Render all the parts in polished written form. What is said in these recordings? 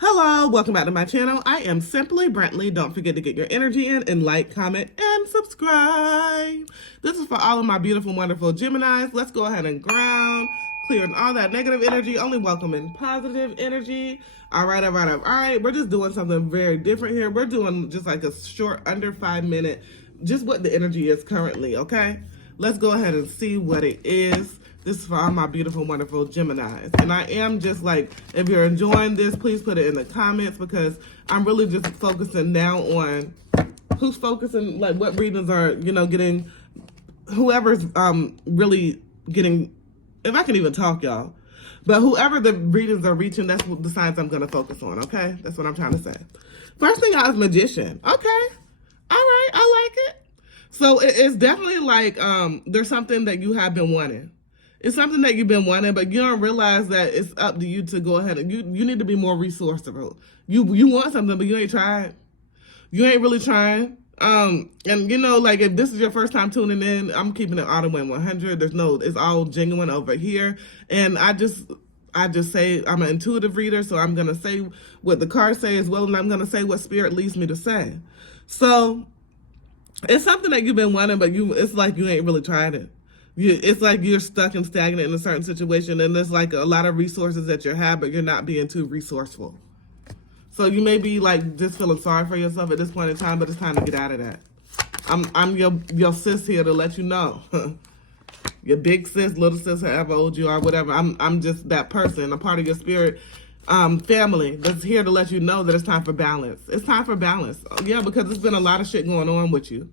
Hello, welcome back to my channel. I am Simply Brentley. Don't forget to get your energy in and like, comment, and subscribe. This is for all of my beautiful, wonderful Geminis. Let's go ahead and ground, clearing all that negative energy, only welcoming positive energy. All right. We're just doing something very different here. We're doing just like a short, under 5 minute, just what the energy is currently, okay? Let's go ahead and see what it is. This is for all my beautiful, wonderful Geminis. And I am just like, if you're enjoying this, please put it in the comments because I'm really just focusing now on who's focusing, like what readings are, getting, whoever's really getting, if I can even talk, y'all. But whoever the readings are reaching, that's what the signs I'm going to focus on, okay? That's what I'm trying to say. First thing out is Magician. Okay. All right. I like it. So it's definitely like there's something that you have been wanting. It's something that you've been wanting, but you don't realize that it's up to you to go ahead and you need to be more resourceful. You want something, but you ain't tried. You ain't really trying. And like if this is your first time tuning in, I'm keeping it auto win 100. It's all genuine over here. And I just say I'm an intuitive reader, so I'm gonna say what the cards say as well, and I'm gonna say what spirit leads me to say. So it's something that you've been wanting, but it's like you ain't really tried it. It's like you're stuck and stagnant in a certain situation, and there's like a lot of resources that you have, but you're not being too resourceful. So you may be like just feeling sorry for yourself at this point in time, but it's time to get out of that. I'm your sis here to let you know. Your big sis, little sis, however old you are, whatever. I'm just that person, a part of your spirit family that's here to let you know that it's time for balance. It's time for balance. Yeah, because there's been a lot of shit going on with you.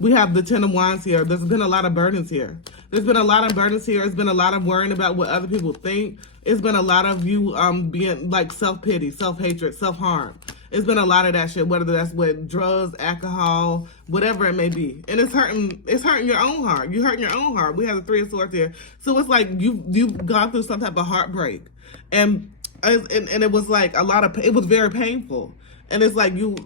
We have the 10 of Wands here. There's been a lot of burdens here. There's been a lot of burdens here. It's been a lot of worrying about what other people think. It's been a lot of you being like self-pity, self-hatred, self-harm. It's been a lot of that shit, whether that's with drugs, alcohol, whatever it may be. And it's hurting your own heart. You hurting your own heart. We have the 3 of Swords here. So it's like you've gone through some type of heartbreak. And it was like it was very painful. And it's like you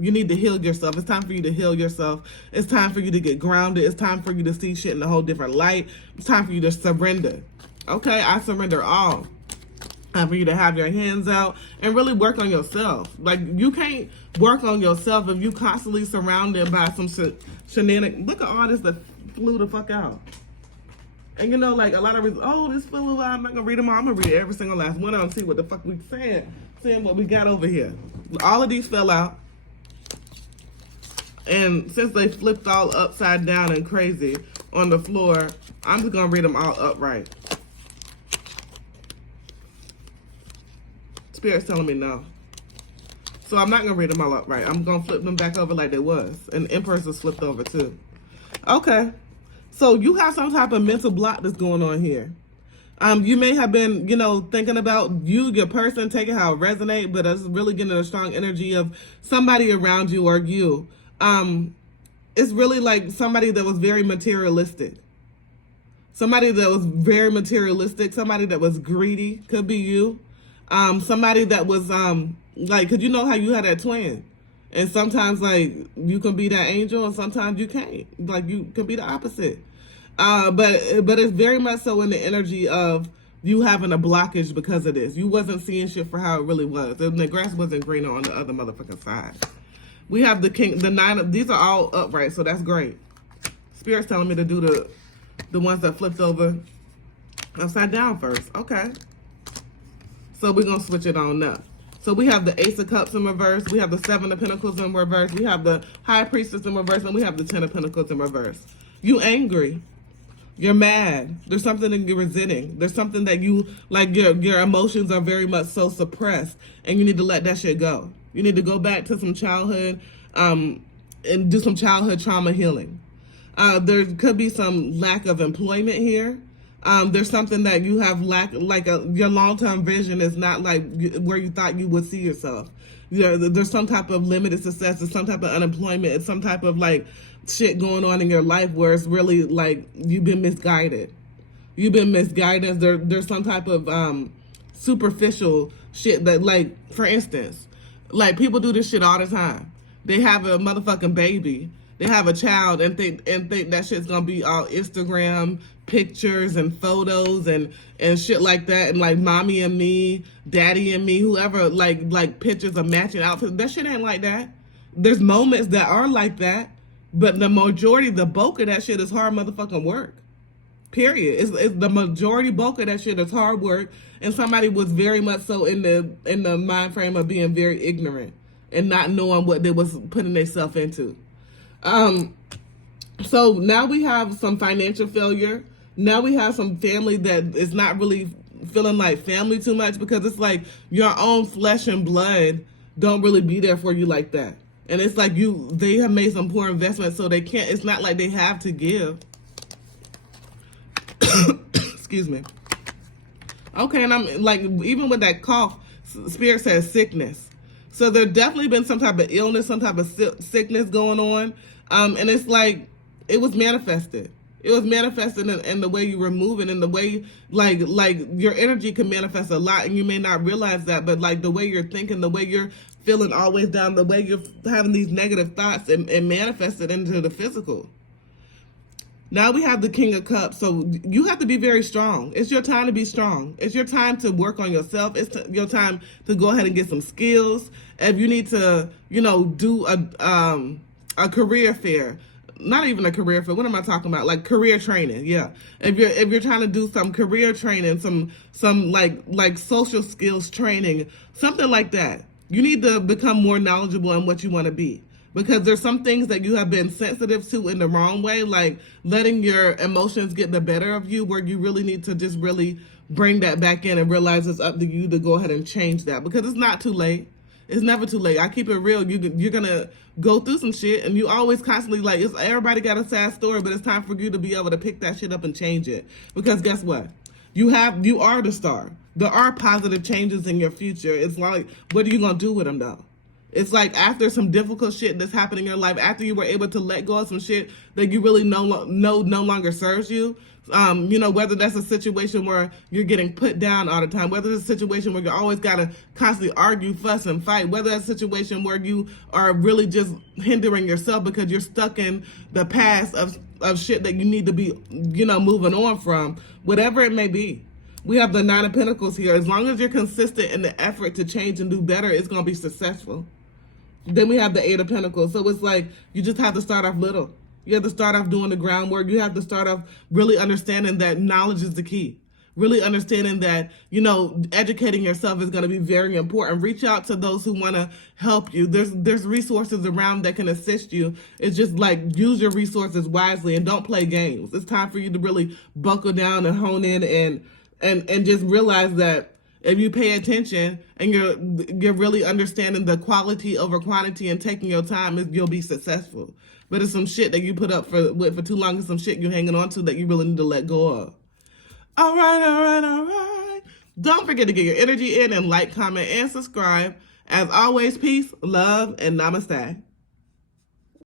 need to heal yourself. It's time for you to heal yourself. It's time for you to get grounded. It's time for you to see shit in a whole different light. It's time for you to surrender. Okay, I surrender all. Time for you to have your hands out and really work on yourself. Like you can't work on yourself if you constantly surrounded by some shenanigans. Look at all this that flew the fuck out. And like a lot of reasons, this flew out. I'm not gonna read them all. I'm gonna read every single last one of them, see what the fuck we saying. Seeing what we got over here. All of these fell out. And since they flipped all upside down and crazy on the floor, I'm just going to read them all upright. Spirit's telling me no. So I'm not going to read them all upright. I'm going to flip them back over like they was. And Empress is flipped over too. Okay. So you have some type of mental block that's going on here. You may have been, thinking about your person, taking how it resonates, but it's really getting a strong energy of somebody around you or you. It's really like somebody that was very materialistic. Somebody that was very materialistic. Somebody that was greedy. Could be you. Somebody that was, cause you know how you had that twin. And sometimes, you can be that angel and sometimes you can't. Like, you can be the opposite. But it's very much so in the energy of you having a blockage because of this. You wasn't seeing shit for how it really was. And the grass wasn't greener on the other motherfucking side. We have the king, the 9 of, these are all upright, so that's great. Spirit's telling me to do the ones that flipped over upside down first. Okay. So we're going to switch it on up. So we have the Ace of Cups in reverse. We have the 7 of Pentacles in reverse. We have the High Priestess in reverse. And we have the 10 of Pentacles in reverse. You angry. You're mad. There's something that you're resenting. There's something that your emotions are very much so suppressed, and you need to let that shit go. You need to go back to some childhood, and do some childhood trauma healing. There could be some lack of employment here. There's something that you have your long-term vision is not like where you thought you would see yourself. There's some type of limited success. There's some type of unemployment. It's some type of shit going on in your life where it's really you've been misguided. You've been misguided. There's some type of superficial shit that for instance, people do this shit all the time. They have a motherfucking baby. They have a child and think that shit's gonna be all Instagram, pictures and photos and shit like that, and like mommy and me, daddy and me, whoever, like pictures of matching outfits. That shit ain't like that. There's moments that are like that, but the majority, the bulk of that shit is hard motherfucking work. Period. It's the majority bulk of that shit is hard work, and somebody was very much so in the mind frame of being very ignorant and not knowing what they was putting themselves into. So now we have some financial failure. Now we have some family that is not really feeling like family too much, because it's like your own flesh and blood don't really be there for you like that. And it's like they have made some poor investments, so they can't, it's not like they have to give. Excuse me. Okay, and I'm like, even with that cough, Spirit says sickness. So there definitely been some type of illness, some type of sickness going on. And it's like, it was manifested. It was manifested in the way you were moving, in the way, like your energy can manifest a lot, and you may not realize that, but like the way you're thinking, the way you're feeling always down, the way you're having these negative thoughts, and manifest it into the physical. Now we have the King of Cups, so you have to be very strong. It's your time to be strong. It's your time to work on yourself. It's your time to go ahead and get some skills. If you need to, do a career fair. Not even a career fair. What am I talking about? Like career training. Yeah. If you're trying to do some career training, some like social skills training, something like that. You need to become more knowledgeable in what you want to be, because there's some things that you have been sensitive to in the wrong way, like letting your emotions get the better of you, where you really need to just really bring that back in and realize it's up to you to go ahead and change that, because it's not too late. It's never too late. I keep it real. You're going to go through some shit, and you always constantly like, everybody got a sad story, but it's time for you to be able to pick that shit up and change it. Because guess what? You are the star. There are positive changes in your future. It's like, what are you going to do with them though? It's like after some difficult shit that's happening in your life, after you were able to let go of some shit that you really no longer serves you, whether that's a situation where you're getting put down all the time, whether it's a situation where you always got to constantly argue, fuss, and fight, whether it's a situation where you are really just hindering yourself because you're stuck in the past of shit that you need to be, moving on from, whatever it may be. We have the Nine of Pentacles here. As long as you're consistent in the effort to change and do better, it's going to be successful. Then we have the Eight of Pentacles. So it's like you just have to start off little. You have to start off doing the groundwork. You have to start off really understanding that knowledge is the key. Really understanding that, educating yourself is going to be very important. Reach out to those who want to help you. There's resources around that can assist you. It's just like, use your resources wisely and don't play games. It's time for you to really buckle down and hone in and just realize that if you pay attention and you're really understanding the quality over quantity and taking your time, you'll be successful. But it's some shit that you put up for too long, and some shit you're hanging on to that you really need to let go of. All right. Don't forget to get your energy in and like, comment, and subscribe. As always, peace, love, and namaste.